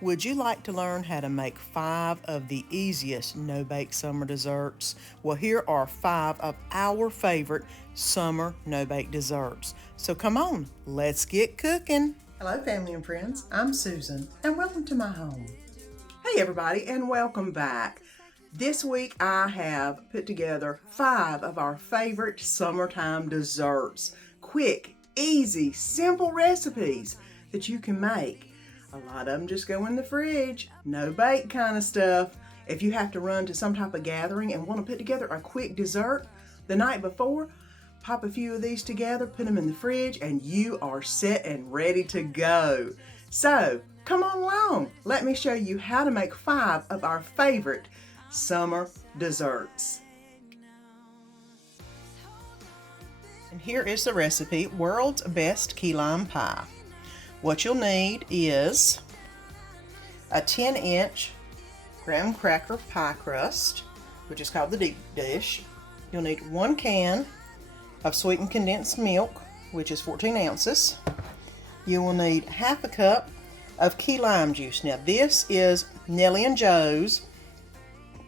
Would you like to learn how to make 5 of the easiest no-bake summer desserts? Well, here are 5 of our favorite summer no-bake desserts. So come on, let's get cooking. Hello, family and friends. I'm Susan, and welcome to my home. Hey, everybody, and welcome back. This week I have put together 5 of our favorite summertime desserts. Quick, easy, simple recipes that you can make. A lot of them just go in the fridge, no bake kind of stuff. If you have to run to some type of gathering and want to put together a quick dessert the night before, pop a few of these together, put them in the fridge, and you are set and ready to go. So, come on along. Let me show you how to make 5 of our favorite summer desserts. And here is the recipe, World's Best Key Lime Pie. What you'll need is a 10-inch graham cracker pie crust, which is called the deep dish. You'll need 1 can of sweetened condensed milk, which is 14 ounces. You will need half a cup of key lime juice. Now this is Nellie and Joe's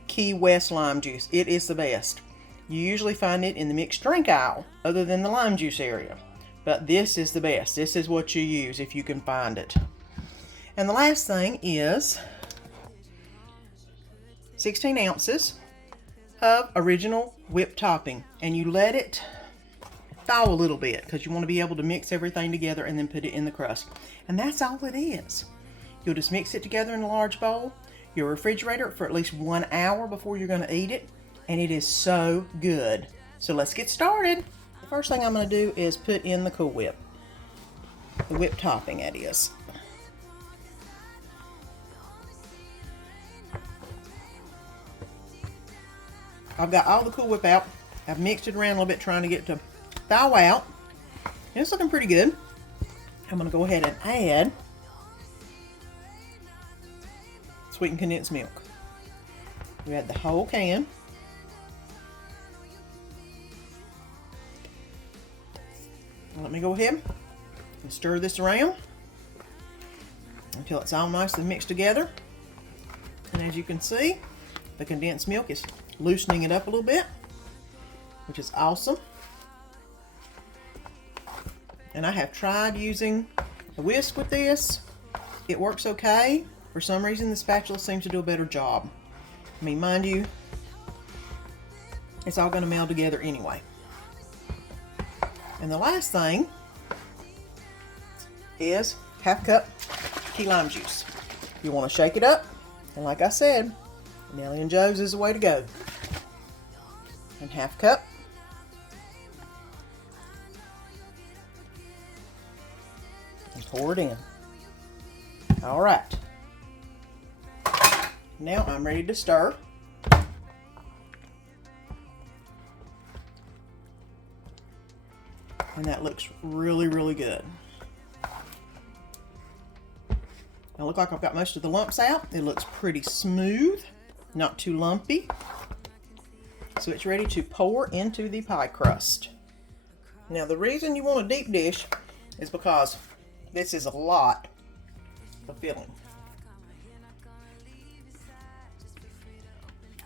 Key West lime juice. It is the best. You usually find it in the mixed drink aisle, other than the lime juice area. But this is the best. This is what you use if you can find it. And the last thing is 16 ounces of original whipped topping. And you let it thaw a little bit because you want to be able to mix everything together and then put it in the crust. And that's all it is. You'll just mix it together in a large bowl. You'll refrigerate it for at least 1 hour before you're going to eat it. And it is so good. So let's get started. First thing I'm going to do is put in the Cool Whip. The whipped topping, that is. I've got all the Cool Whip out. I've mixed it around a little bit trying to get it to thaw out. And it's looking pretty good. I'm going to go ahead and add sweetened condensed milk. We add the whole can. Let me go ahead and stir this around until it's all nicely mixed together. And as you can see, the condensed milk is loosening it up a little bit, which is awesome. And I have tried using a whisk with this. It works okay. For some reason, the spatula seems to do a better job. I mean, mind you, it's all going to meld together anyway. And the last thing is half cup key lime juice. You want to shake it up, and like I said, Nellie and Joe's is the way to go. And half cup. And pour it in. All right. Now I'm ready to stir. And that looks really, really good. Now look like I've got most of the lumps out. It looks pretty smooth, not too lumpy. So it's ready to pour into the pie crust. Now the reason you want a deep dish is because this is a lot of filling.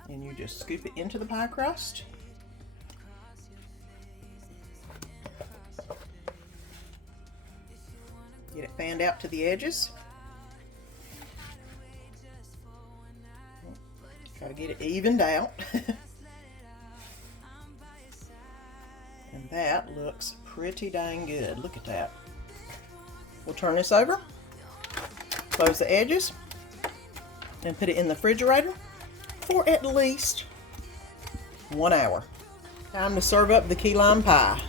And you just scoop it into the pie crust. Get it fanned out to the edges. Try to get it evened out. And that looks pretty dang good. Look at that. We'll turn this over, close the edges, and put it in the refrigerator for at least 1 hour. Time to serve up the key lime pie.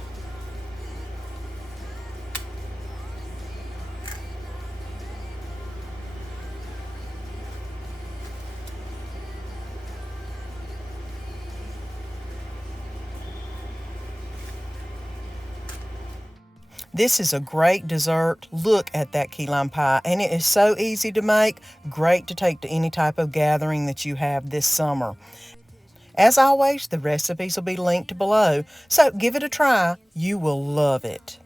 This is a great dessert. Look at that key lime pie, and it is so easy to make, great to take to any type of gathering that you have this summer. As always, the recipes will be linked below, so give it a try. You will love it.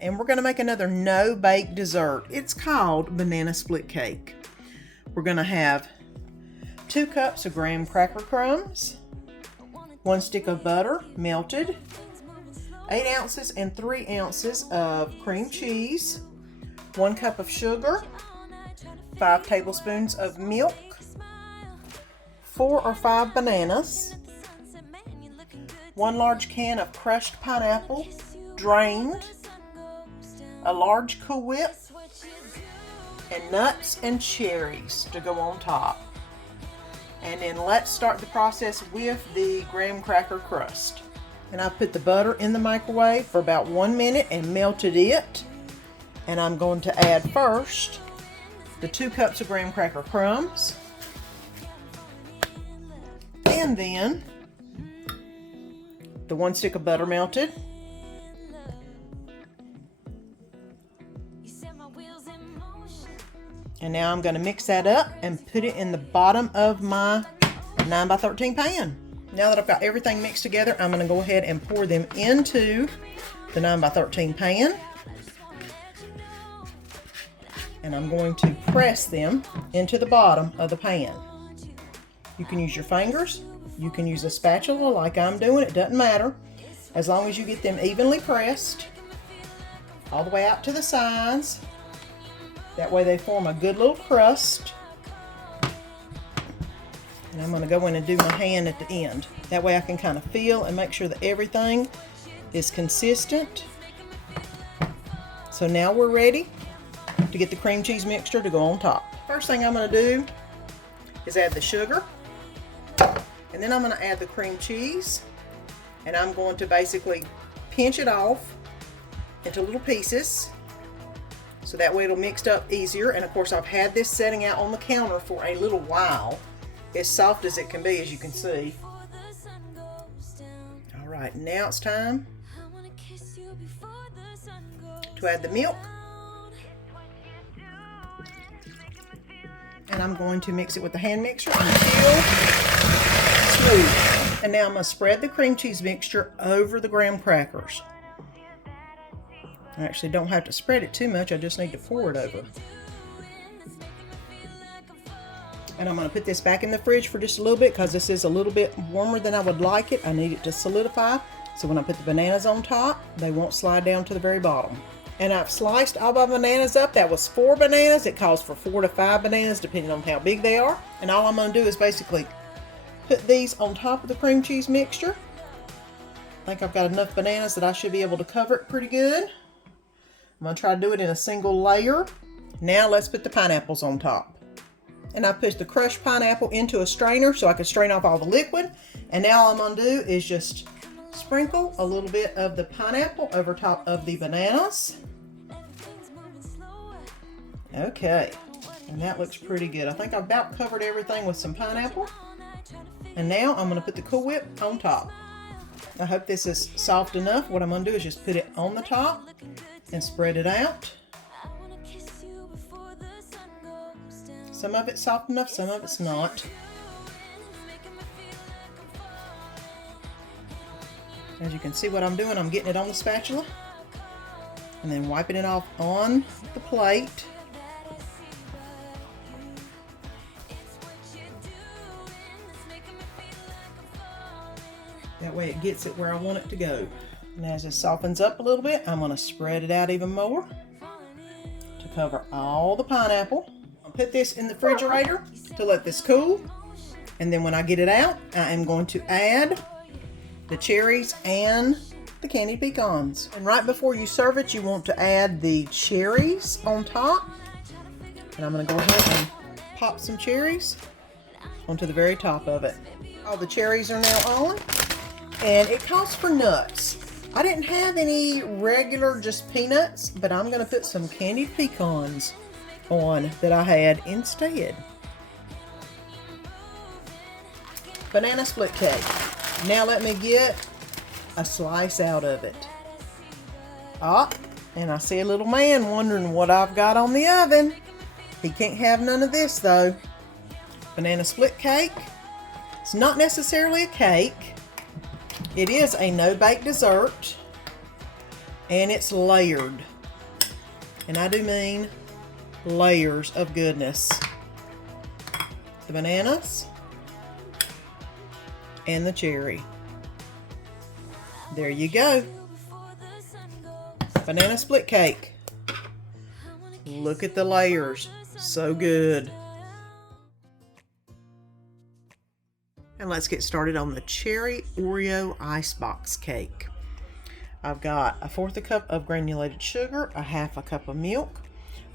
And we're going to make another no-bake dessert. It's called banana split cake. We're going to have 2 cups of graham cracker crumbs, 1 stick of butter melted, 8 ounces and 3 ounces of cream cheese, 1 cup of sugar, 5 tablespoons of milk, 4 or 5 bananas, 1 large can of crushed pineapple, drained, a large Cool Whip, and nuts and cherries to go on top. And then let's start the process with the graham cracker crust. And I put the butter in the microwave for about 1 minute and melted it. And I'm going to add first the 2 cups of graham cracker crumbs, and then the 1 stick of butter melted, and now I'm going to mix that up and put it in the bottom of my 9x13 pan. Now that I've got everything mixed together, I'm going to go ahead and pour them into the 9x13 pan. And I'm going to press them into the bottom of the pan. You can use your fingers, you can use a spatula like I'm doing, it doesn't matter. As long as you get them evenly pressed all the way out to the sides. That way they form a good little crust. And I'm going to go in and do my hand at the end. That way I can kind of feel and make sure that everything is consistent. So now we're ready to get the cream cheese mixture to go on top. First thing I'm going to do is add the sugar, and then I'm going to add the cream cheese, and I'm going to basically pinch it off into little pieces so that way it'll mix up easier. And of course I've had this setting out on the counter for a little while. As soft as it can be, as you can see. Alright, now it's time to add the milk. And I'm going to mix it with the hand mixer until smooth. And now I'm going to spread the cream cheese mixture over the graham crackers. I actually don't have to spread it too much, I just need to pour it over. And I'm going to put this back in the fridge for just a little bit because this is a little bit warmer than I would like it. I need it to solidify. So when I put the bananas on top, they won't slide down to the very bottom. And I've sliced all my bananas up. That was 4 bananas. It calls for 4 to 5 bananas depending on how big they are. And all I'm going to do is basically put these on top of the cream cheese mixture. I think I've got enough bananas that I should be able to cover it pretty good. I'm going to try to do it in a single layer. Now let's put the pineapples on top. And I put the crushed pineapple into a strainer so I can strain off all the liquid. And now all I'm going to do is just sprinkle a little bit of the pineapple over top of the bananas. Okay, and that looks pretty good. I think I've about covered everything with some pineapple. And now I'm going to put the Cool Whip on top. I hope this is soft enough. What I'm going to do is just put it on the top and spread it out. Some of it's soft enough, some of it's not. As you can see what I'm doing, I'm getting it on the spatula and then wiping it off on the plate. That way it gets it where I want it to go. And as it softens up a little bit, I'm going to spread it out even more to cover all the pineapple. I'll put this in the refrigerator to let this cool. And then when I get it out, I am going to add the cherries and the candied pecans. And right before you serve it, you want to add the cherries on top. And I'm going to go ahead and pop some cherries onto the very top of it. All the cherries are now on. And it calls for nuts. I didn't have any regular just peanuts, but I'm going to put some candied pecans on that I had instead. Banana split cake. Now let me get a slice out of it. Ah, and I see a little man wondering what I've got on the oven. He can't have none of this though. Banana split cake. It's not necessarily a cake. It is a no-bake dessert. And it's layered. And I do mean layers of goodness. The bananas and the cherry. There you go. Banana split cake. Look at the layers. So good. And let's get started on the cherry Oreo icebox cake. I've got 1/4 cup of granulated sugar, 1/2 cup of milk.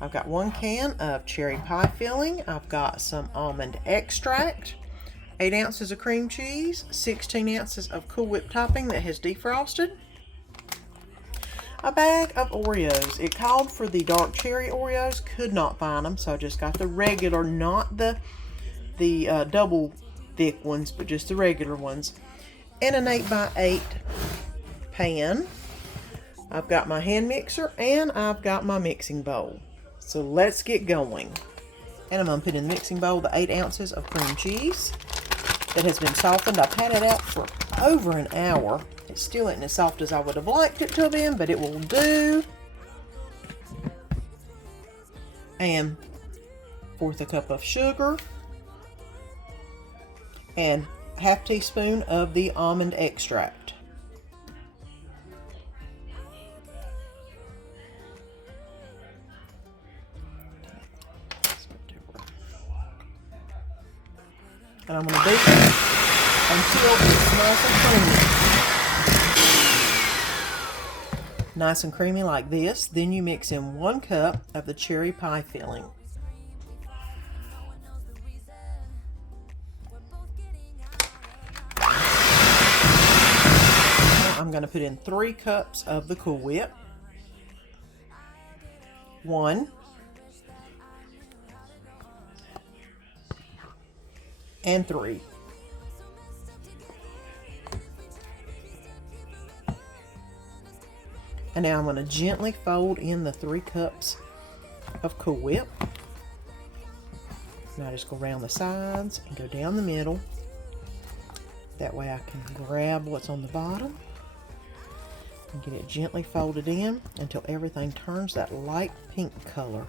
I've got 1 can of cherry pie filling. I've got some almond extract, 8 ounces of cream cheese, 16 ounces of Cool Whip topping that has defrosted, a bag of Oreos. It called for the dark cherry Oreos, could not find them, so I just got the regular, not the double thick ones, but just the regular ones, and an 8x8 pan. I've got my hand mixer and I've got my mixing bowl. So let's get going. And I'm going to put in the mixing bowl the 8 ounces of cream cheese that has been softened. I've had it out for over an hour. It still isn't as soft as I would have liked it to have been, but it will do. And 1/4 cup of sugar. And 1/2 teaspoon of the almond extract. And I'm going to beat it until it's nice and creamy. Nice and creamy like this. Then you mix in 1 cup of the cherry pie filling. Now I'm going to put in 3 cups of the Cool Whip. 1. And 3. And now I'm going to gently fold in the 3 cups of Cool Whip. Now just go around the sides and go down the middle. That way I can grab what's on the bottom and get it gently folded in until everything turns that light pink color.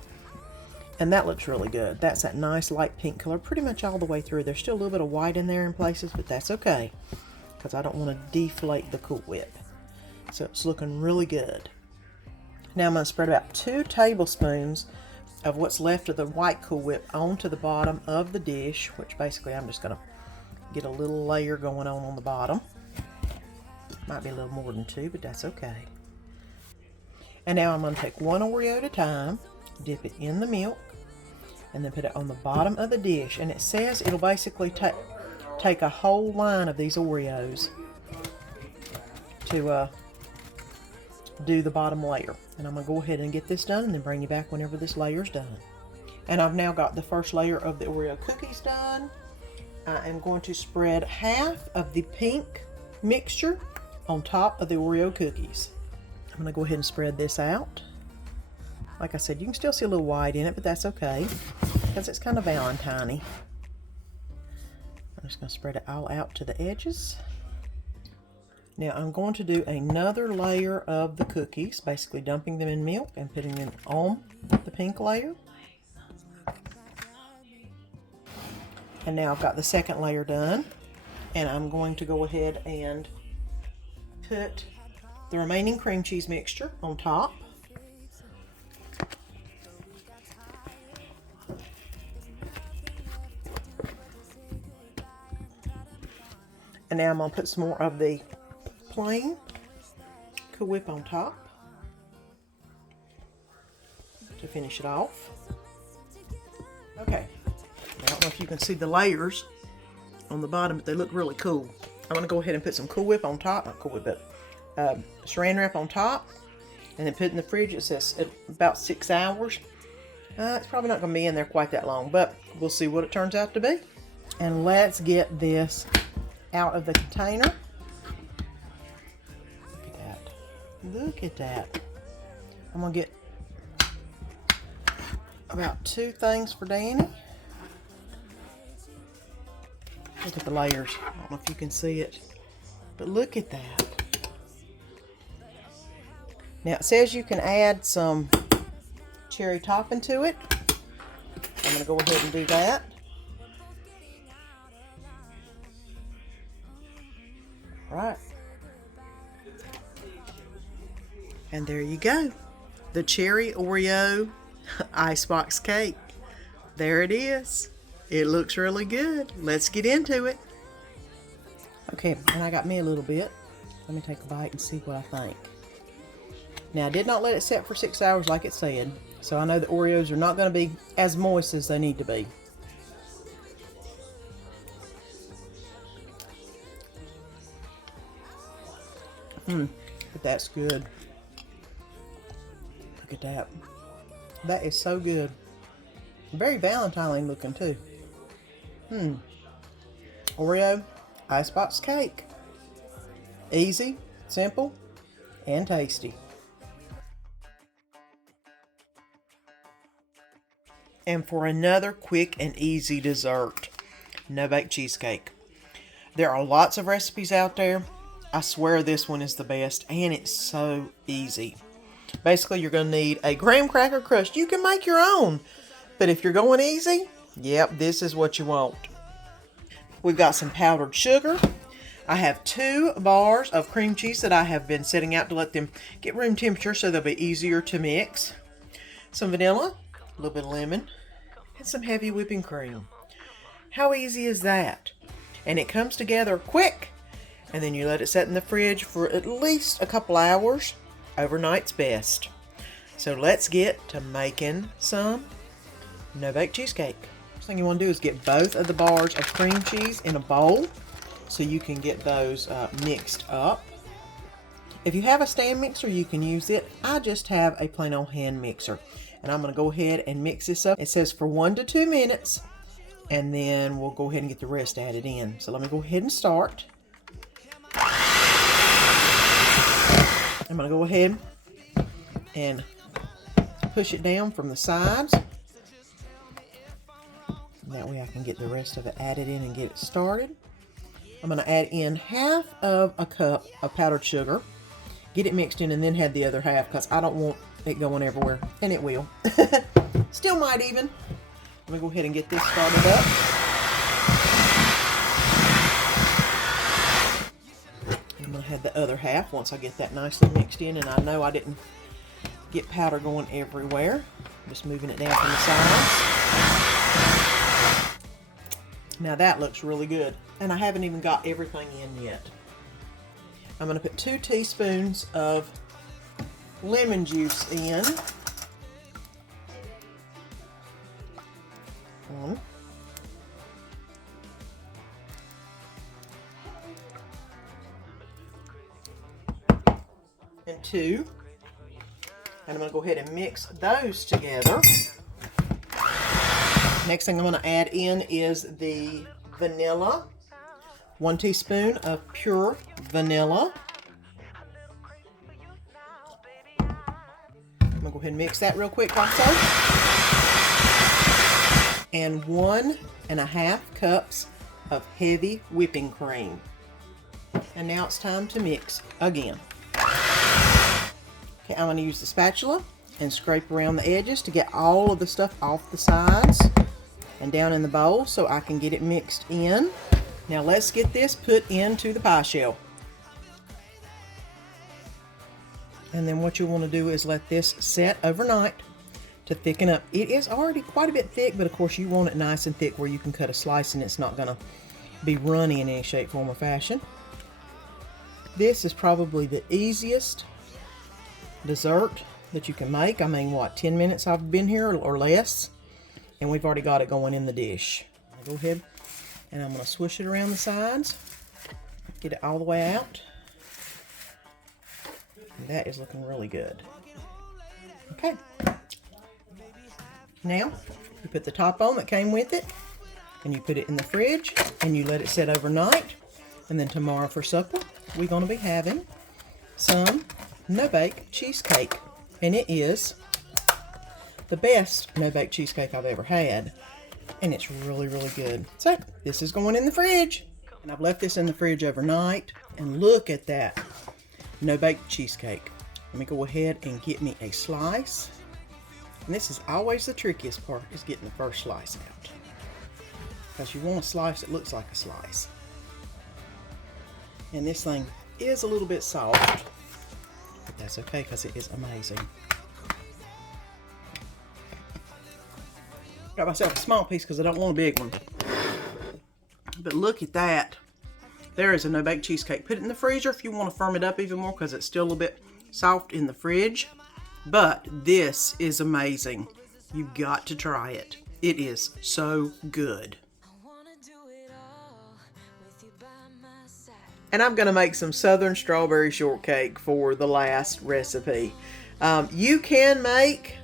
And that looks really good. That's that nice light pink color pretty much all the way through. There's still a little bit of white in there in places, but that's okay because I don't want to deflate the Cool Whip. So it's looking really good. Now I'm going to spread about 2 tablespoons of what's left of the white Cool Whip onto the bottom of the dish, which basically I'm just going to get a little layer going on the bottom. Might be a little more than 2, but that's okay. And now I'm going to take 1 Oreo at a time, dip it in the milk, and then put it on the bottom of the dish. And it says it'll basically take a whole line of these Oreos to do the bottom layer. And I'm going to go ahead and get this done and then bring you back whenever this layer's done. And I've now got the first layer of the Oreo cookies done. I am going to spread 1/2 of the pink mixture on top of the Oreo cookies. I'm going to go ahead and spread this out. Like I said, you can still see a little white in it, but that's okay because it's kind of Valentine-y. I'm just going to spread it all out to the edges. Now I'm going to do another layer of the cookies, basically dumping them in milk and putting them on the pink layer. And now I've got the second layer done, and I'm going to go ahead and put the remaining cream cheese mixture on top. And now I'm going to put some more of the plain Cool Whip on top to finish it off. Okay, I don't know if you can see the layers on the bottom, but they look really cool. I'm going to go ahead and put some Cool Whip on top, not Cool Whip, but saran wrap on top, and then put it in the fridge. It says about 6 hours. It's probably not going to be in there quite that long, but we'll see what it turns out to be. And let's get this out of the container. Look at that. Look at that. I'm going to get about 2 things for Danny. Look at the layers. I don't know if you can see it, but look at that. Now it says you can add some cherry topping to it. I'm going to go ahead and do that. Right. And there you go. The cherry Oreo icebox cake. There it is. It looks really good. Let's get into it. Okay, and I got me a little bit. Let me take a bite and see what I think. Now, I did not let it set for 6 hours like it said, so I know the Oreos are not going to be as moist as they need to be. But that's good. Look at that. That is so good. Very Valentine looking too. Oreo icebox cake. Easy, simple, and tasty. And for another quick and easy dessert, Nobake Cheesecake. There are lots of recipes out there. I swear this one is the best, and it's so easy. Basically, you're going to need a graham cracker crust. You can make your own, but if you're going easy, yep, this is what you want. We've got some powdered sugar. I have 2 bars of cream cheese that I have been setting out to let them get room temperature so they'll be easier to mix. Some vanilla, a little bit of lemon, and some heavy whipping cream. How easy is that? And it comes together quick, and then you let it set in the fridge for at least a couple hours. Overnight's best. So let's get to making some Nobake cheesecake. First thing you want to do is get both of the bars of cream cheese in a bowl so you can get those mixed up. If you have a stand mixer, you can use it. I just have a plain old hand mixer, and I'm going to go ahead and mix this up. It says for 1 to 2 minutes, and then we'll go ahead and get the rest added in. So let me go ahead and start. I'm going to go ahead and push it down from the sides. That way I can get the rest of it added in and get it started. I'm going to add in half of a cup of powdered sugar. Get it mixed in and then add the other half because I don't want it going everywhere. And it will. Still might even. Let me go ahead and get this started up. I'm going to add the other half once I get that nicely mixed in. And I know I didn't get powder going everywhere. Just moving it down from the sides. Now that looks really good. And I haven't even got everything in yet. I'm going to put 2 teaspoons of lemon juice in. 1. And 2. And I'm going to go ahead and mix those together. Next thing I'm going to add in is the vanilla. 1 teaspoon of pure vanilla. I'm going to go ahead and mix that real quick also. And 1.5 cups of heavy whipping cream. And now it's time to mix again. Okay, I'm going to use the spatula and scrape around the edges to get all of the stuff off the sides and down in the bowl so I can get it mixed in. Now let's get this put into the pie shell. And then what you want to do is let this set overnight to thicken up. It is already quite a bit thick, but of course you want it nice and thick where you can cut a slice and it's not going to be runny in any shape, form, or fashion. This is probably the easiest dessert that you can make. I mean, what, 10 minutes I've been here or less, and we've already got it going in the dish. I'll go ahead and I'm going to swish it around the sides, get it all the way out. And that is looking really good. Okay. Now, you put the top on that came with it, and you put it in the fridge, and you let it sit overnight. And then tomorrow for supper, we're going to be having some Nobake cheesecake. And it is the best Nobake cheesecake I've ever had. And it's really, really good. So, this is going in the fridge. And I've left this in the fridge overnight. And look at that Nobake cheesecake. Let me go ahead and get me a slice. And this is always the trickiest part, is getting the first slice out. Because you want a slice that looks like a slice. And this thing is a little bit soft, but that's okay because it is amazing. Got myself a small piece because I don't want a big one. But look at that. There is a Nobake cheesecake. Put it in the freezer if you want to firm it up even more because it's still a little bit soft in the fridge. But this is amazing. You've got to try it. It is so good. And I'm going to make some Southern strawberry shortcake for the last recipe. You can make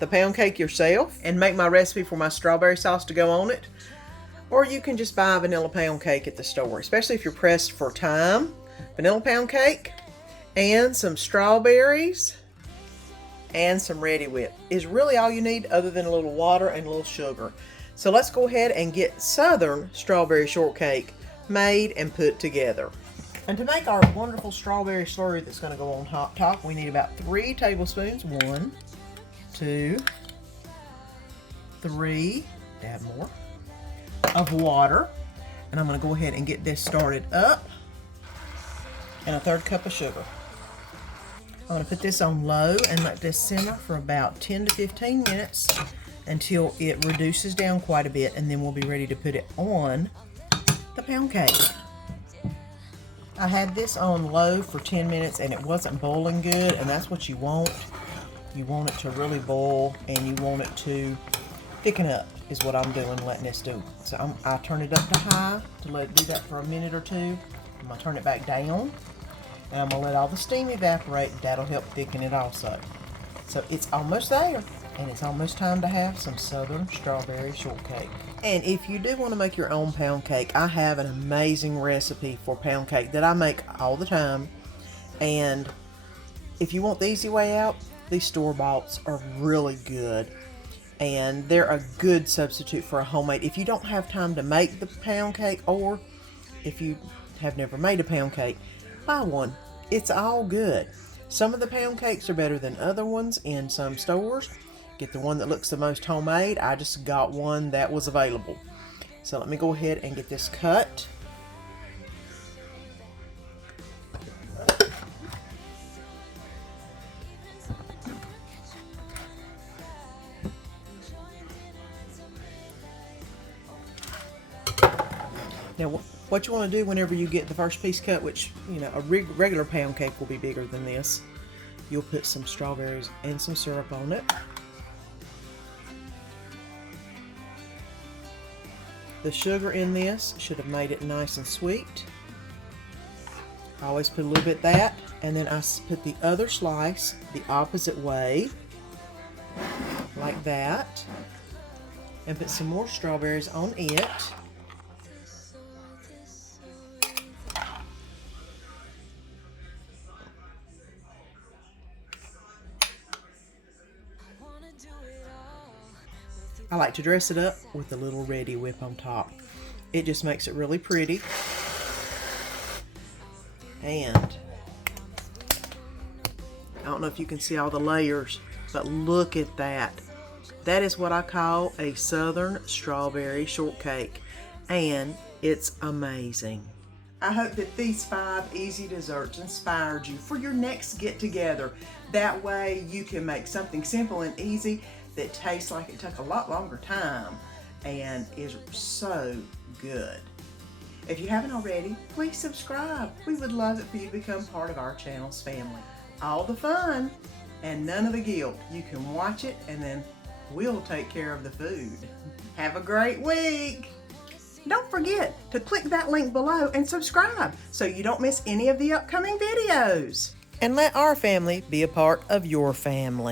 the pound cake yourself and make my recipe for my strawberry sauce to go on it. Or you can just buy a vanilla pound cake at the store, especially if you're pressed for time. Vanilla pound cake and some strawberries and some Ready Whip is really all you need other than a little water and a little sugar. So let's go ahead and get Southern strawberry shortcake made and put together. And to make our wonderful strawberry slurry that's going to go on hot top, we need about 3 tablespoons. 1, 2, 3, add more, of water. And I'm going to go ahead and get this started up. And a 1/3 cup of sugar. I'm going to put this on low and let this simmer for about 10 to 15 minutes until it reduces down quite a bit, and then we'll be ready to put it on the pound cake. I had this on low for 10 minutes and it wasn't boiling good, and that's what you want. You want it to really boil and you want it to thicken up is what I'm doing, letting this do. So I turn it up to high to let it do that for a minute or two. I'm going to turn it back down. And I'm going to let all the steam evaporate. That'll help thicken it also. So it's almost there. And it's almost time to have some Southern strawberry shortcake. And if you do want to make your own pound cake, I have an amazing recipe for pound cake that I make all the time. And if you want the easy way out, these store-boughts are really good. And they're a good substitute for a homemade. If you don't have time to make the pound cake, or if you have never made a pound cake, buy one. It's all good. Some of the pound cakes are better than other ones in some stores. Get the one that looks the most homemade. I just got one that was available. So let me go ahead and get this cut. Now, what you want to do whenever you get the first piece cut, which, you know, a regular pound cake will be bigger than this, you'll put some strawberries and some syrup on it. The sugar in this should have made it nice and sweet. I always put a little bit of that, and then I put the other slice the opposite way, like that, and put some more strawberries on it. I like to dress it up with a little Ready Whip on top. It just makes it really pretty. And I don't know if you can see all the layers, but look at that. That is what I call a Southern strawberry shortcake, and it's amazing. I hope that these 5 easy desserts inspired you for your next get-together. That way you can make something simple and easy that tastes like it took a lot longer time and is so good. If you haven't already, please subscribe. We would love it for you to become part of our channel's family. All the fun and none of the guilt. You can watch it and then we'll take care of the food. Have a great week. Don't forget to click that link below and subscribe so you don't miss any of the upcoming videos. And let our family be a part of your family.